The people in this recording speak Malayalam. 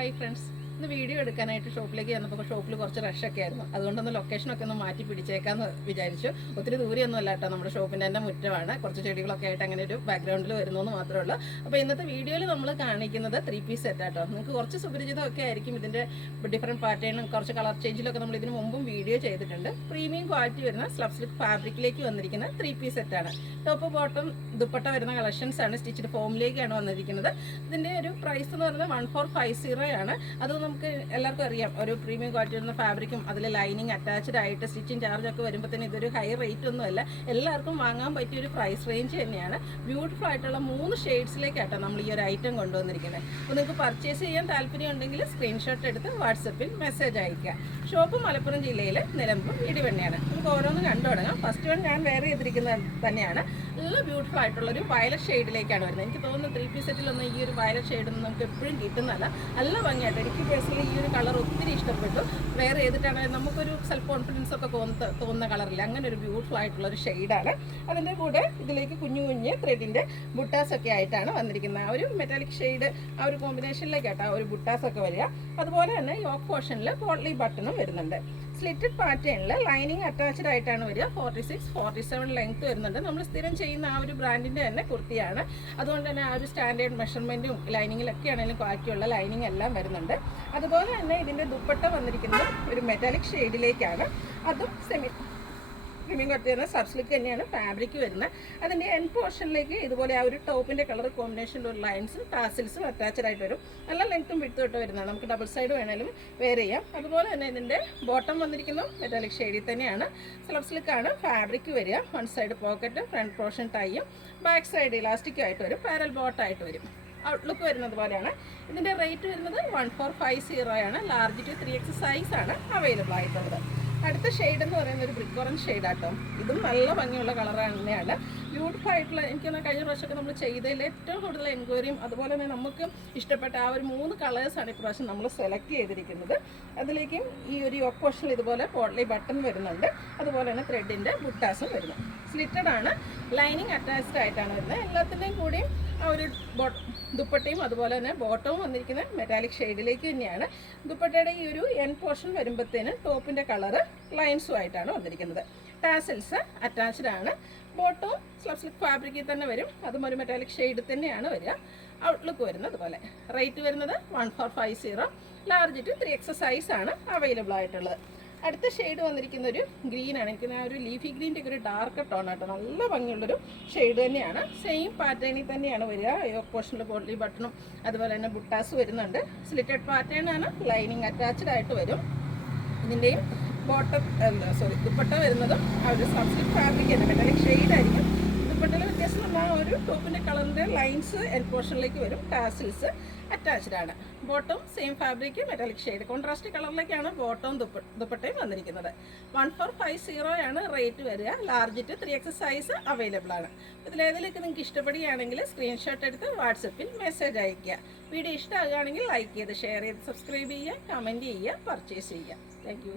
ഹായ് ഫ്രണ്ട്സ്, ഇന്ന് വീഡിയോ എടുക്കാനായിട്ട് ഷോപ്പിലേക്ക് ചെന്നപ്പോൾ ഷോപ്പിൽ കുറച്ച് റഷൊക്കെ ആയിരുന്നു. അതുകൊണ്ടൊന്ന് ലൊക്കേഷനൊക്കെ ഒന്ന് മാറ്റി പിടിച്ചേക്കാമെന്ന് വിചാരിച്ചു. ഒത്തിരി ദൂരെയൊന്നും അല്ല കേട്ടോ, നമ്മുടെ ഷോപ്പിൻ്റെ തന്നെ മുറ്റമാണ്. കുറച്ച് ചെടികളൊക്കെ ആയിട്ട് അങ്ങനെ ഒരു ബാക്ക്ഗ്രൗണ്ടിൽ വരുന്നതെന്ന് മാത്രമേ ഉള്ളൂ. അപ്പോൾ ഇന്നത്തെ വീഡിയോയിൽ നമ്മൾ കാണിക്കുന്നത് 3-piece സെറ്റ് ആട്ടോ. നിങ്ങൾക്ക് കുറച്ച് സുപരിചിതമൊക്കെ ആയിരിക്കും. ഇതിൻ്റെ ഡിഫറെൻറ്റ് പാറ്റേണും കുറച്ച് കളർ ചേഞ്ചിലൊക്കെ നമ്മൾ ഇതിന് മുമ്പും വീഡിയോ ചെയ്തിട്ടുണ്ട്. പ്രീമിയം ക്വാളിറ്റി വരുന്ന സ്ലബ് സിൽക്ക് ഫാബ്രിക്കിലേക്ക് വന്നിരിക്കുന്ന 3-piece സെറ്റാണ്. ടോപ്പ് ബോട്ടം ദുപ്പട്ട വരുന്ന കളക്ഷൻസ് ആണ്. സ്റ്റിച്ചിഡ് ഫോമിലേക്കാണ് വന്നിരിക്കുന്നത്. ഇതിൻ്റെ ഒരു പ്രൈസ് എന്ന് പറയുന്നത് 1450 ആണ്. അത് നമുക്ക് എല്ലാവർക്കും അറിയാം, ഒരു പ്രീമിയം ക്വാളിറ്റി വരുന്ന ഫാബ്രിക്കും അതിൽ ലൈനിങ് അറ്റാച്ച്ഡ് ആയിട്ട് സ്റ്റിച്ചിങ് ചാർജ് ഒക്കെ വരുമ്പോൾ തന്നെ ഇതൊരു ഹൈ റേറ്റ് ഒന്നുമല്ല. എല്ലാവർക്കും വാങ്ങാൻ പറ്റിയ ഒരു പ്രൈസ് റേഞ്ച് തന്നെയാണ്. ബ്യൂട്ടിഫുൾ ആയിട്ടുള്ള 3 ഷെയ്ഡ്സിലേക്കാട്ടോ നമ്മൾ ഈ ഒരു ഐറ്റം കൊണ്ടുവന്നിരിക്കുന്നത്. അപ്പോൾ നിങ്ങൾക്ക് പർച്ചേസ് ചെയ്യാൻ താല്പര്യം ഉണ്ടെങ്കിൽ സ്ക്രീൻഷോട്ട് എടുത്ത് വാട്സപ്പിൽ മെസ്സേജ് അയക്കുക. ഷോപ്പ് മലപ്പുറം ജില്ലയിൽ നിലമ്പൂർ ഇടിവണ്ണയാണ്. നമുക്ക് ഓരോന്ന് കണ്ടു തുടങ്ങാം. ഫസ്റ്റ് വൺ ഞാൻ വെയർ ചെയ്തിരിക്കുന്നത് തന്നെയാണ്. നല്ല ബ്യൂട്ടിഫുൾ ആയിട്ടുള്ളൊരു വയലറ്റ് ഷെയ്ഡിലേക്കാണ് വരുന്നത്. എനിക്ക് തോന്നുന്നു 3-piece സെറ്റിലൊന്നും ഈ ഒരു വയലറ്റ് ഷെയ്ഡൊന്നും നമുക്ക് എപ്പോഴും കിട്ടുന്നതല്ല. നല്ല ഭംഗിയായിട്ട് എനിക്ക് പേഴ്സണലി ഈ ഒരു കളർ ഒത്തിരി ഇഷ്ടപ്പെട്ടു. വെയർ ചെയ്തിട്ടാണെങ്കിൽ നമുക്കൊരു സെൽഫ് കോൺഫിഡൻസ് ഒക്കെ തോന്നുന്ന കളറില്ല. അങ്ങനെ ഒരു ബ്യൂട്ടിഫുൾ ആയിട്ടുള്ളൊരു ഷെയ്ഡാണ്. അതിൻ്റെ കൂടെ ഇതിലേക്ക് കുഞ്ഞു കുഞ്ഞ് ത്രെഡിൻ്റെ ബുട്ടാസൊക്കെ ആയിട്ടാണ് വന്നിരിക്കുന്നത്. ആ ഒരു മെറ്റാലിക് ഷെയ്ഡ്, ആ ഒരു കോമ്പിനേഷനിലേക്കാട്ടോ ആ ഒരു ബുട്ടാസൊക്കെ വരിക. അതുപോലെ തന്നെ യോക്ക് പോർഷനിൽ പോട്ട്ലി ബട്ടണും വരുന്നുണ്ട്. സ്ലിറ്റഡ് പാറ്റേണിൽ ലൈനിങ് അറ്റാച്ച്ഡ് ആയിട്ടാണ് വരിക. 46-47 ലെങ്ത് വരുന്നുണ്ട്. നമ്മൾ സ്ഥിരം ചെയ്യുന്ന ആ ഒരു ബ്രാൻഡിൻ്റെ തന്നെ കുർത്തിയാണ്. അതുകൊണ്ട് തന്നെ ആ ഒരു സ്റ്റാൻഡേർഡ് മെഷർമെൻറ്റും ലൈനിങ്ങിലൊക്കെ ആണെങ്കിലും ക്വാളിറ്റിയുള്ള ലൈനിങ് എല്ലാം വരുന്നുണ്ട്. അതുപോലെ തന്നെ ഇതിൻ്റെ ദുപ്പട്ട വന്നിരിക്കുന്നത് ഒരു മെറ്റാലിക് ഷെയ്ഡിലേക്കാണ്. അതും പ്രീമിയം കൊണ്ടുവരുന്ന സബ്സിലിക്ക് തന്നെയാണ് ഫാബ്രിക് വരുന്നത്. അതിൻ്റെ എൻ പോർഷനിലേക്ക് ഇതുപോലെ ആ ഒരു ടോപ്പിൻ്റെ കളർ കോമ്പിനേഷനിൽ ഒരു ലൈൻസും ടാസിൽസും അറ്റാച്ച്ഡ് ആയിട്ട് വരും. നല്ല ലെങ്ത്തും വിട്ടും വരുന്നതാണ്. നമുക്ക് ഡബിൾ സൈഡ് വേണമെങ്കിലും വെയർ ചെയ്യാം. അതുപോലെ തന്നെ ഇതിൻ്റെ ബോട്ടം വന്നിരിക്കുന്നത് മെറ്റാലിക് ഷെയ്ഡിൽ തന്നെയാണ്. സബ്സിലിക്കാണ് ഫാബ്രിക് വരിക. One side pocket, front portion ടൈയും, ബാക്ക് സൈഡ് ഇലാസ്റ്റിക് ആയിട്ട് വരും. പാരൽ ബോട്ടായിട്ട് വരും. ഔട്ട്ലുക്ക് വരുന്നത് പോലെയാണ്. ഇതിൻ്റെ റേറ്റ് വരുന്നത് 1450 ആണ്. ലാർജ് ടു 3X സൈസാണ് അവൈലബിൾ ആയിട്ടുള്ളത്. അടുത്ത ഷെയ്ഡ് എന്ന് പറയുന്നത് ഒരു ബ്രിക്ക് ഓറഞ്ച് ഷെയ്ഡാട്ടോ. ഇതും നല്ല ഭംഗിയുള്ള കളറാണ് തന്നെയാണ്. ബ്യൂട്ടിഫുൾ ആയിട്ടുള്ള, എനിക്കൊന്ന് കഴിഞ്ഞ പ്രാവശ്യമൊക്കെ നമ്മൾ ചെയ്തതിൽ ഏറ്റവും കൂടുതൽ എൻക്വയറിയും അതുപോലെ തന്നെ നമുക്ക് ഇഷ്ടപ്പെട്ട ആ ഒരു 3 കളേഴ്സാണ് ഇപ്രാവശ്യം നമ്മൾ സെലക്ട് ചെയ്തിരിക്കുന്നത്. അതിലേക്കും ഈ ഒരു യോക്ക് പോർഷനിൽ ഇതുപോലെ പോട്ട്ലി ബട്ടൺ വരുന്നുണ്ട്. അതുപോലെ തന്നെ ത്രെഡിൻ്റെ ബുട്ടാസും വരുന്നു. സ്ലിറ്റഡ് ആണ്, ലൈനിങ് അറ്റാച്ച്ഡ് ആയിട്ടാണ് വരുന്നത്. എല്ലാത്തിൻ്റെയും കൂടിയും ആ ഒരു ദുപ്പട്ടയും അതുപോലെ തന്നെ ബോട്ടവും വന്നിരിക്കുന്നത് മെറ്റാലിക് ഷെയ്ഡിലേക്ക് തന്നെയാണ്. ദുപ്പട്ടയുടെ ഈ ഒരു എൻ പോർഷൻ വരുമ്പോഴത്തേന് ടോപ്പിൻ്റെ കളറ് ലൈൻസും ആയിട്ടാണ് വന്നിരിക്കുന്നത്. ടാസൽസ് അറ്റാച്ച്ഡ് ആണ്. ബോട്ടവും സ്ലബ് സിൽക്ക് ഫാബ്രിക്കിൽ തന്നെ വരും. അതും ഒരു മെറ്റാലിക് ഷെയ്ഡ് തന്നെയാണ് വരിക. ഔട്ട്ലുക്ക് വരുന്നത് പോലെ. റേറ്റ് വരുന്നത് 1450. ലാർജ് ടു 3X സൈസാണ് അവൈലബിൾ ആയിട്ടുള്ളത്. അടുത്ത ഷെയ്ഡ് വന്നിരിക്കുന്ന ഒരു ഗ്രീനാണ്. എനിക്ക് ആ ഒരു ലീഫി ഗ്രീൻ്റെ ഒക്കെ ഒരു ഡാർക്ക് ടോൺ ആട്ടോ. നല്ല ഭംഗിയുള്ളൊരു ഷെയ്ഡ് തന്നെയാണ്. സെയിം പാറ്റേണിൽ തന്നെയാണ് വരിക. യോക്ക് പോർഷനിൽ പോട്ട്ലി ബട്ടണും അതുപോലെ തന്നെ ബുട്ടാസ് വരുന്നുണ്ട്. സ്ലിറ്റഡ് പാറ്റേൺ ആണ്. ലൈനിങ് അറ്റാച്ച്ഡ് ആയിട്ട് വരും. ഇതിൻ്റെയും ദുപ്പട്ട വരുന്നതും ആ ഒരു സബ്സിൽക്ക് ഫാബ്രിക് തന്നെ മെറ്റാലിക് ഷെയ്ഡായിരിക്കും. ദുപ്പട്ടയിൽ വ്യത്യാസം പറഞ്ഞാൽ ആ ഒരു ടോപ്പിൻ്റെ കളറിൻ്റെ ലൈൻസ് എൻ പോർഷനിലേക്ക് വരും. ടാസിൽസ് അറ്റാച്ച്ഡ് ആണ്. Bottom same fabric metallic shade contrast കളറിലേക്കാണ് ബോട്ടവും ദുപ്പട്ടയും വന്നിരിക്കുന്നത്. 1450 ആണ് റേറ്റ് വരിക. Large to 3X size available ആണ്. ഇതിലേതിലേക്ക് നിങ്ങൾക്ക് ഇഷ്ടപ്പെടുകയാണെങ്കിൽ സ്ക്രീൻഷോട്ട് എടുത്ത് വാട്സപ്പിൽ മെസ്സേജ് അയയ്ക്കുക. വീഡിയോ ഇഷ്ടമാകുകയാണെങ്കിൽ ലൈക്ക് ചെയ്ത് ഷെയർ ചെയ്ത് സബ്സ്ക്രൈബ് ചെയ്യുക, കമൻറ്റ് ചെയ്യുക, പർച്ചേസ് ചെയ്യുക. Thank you.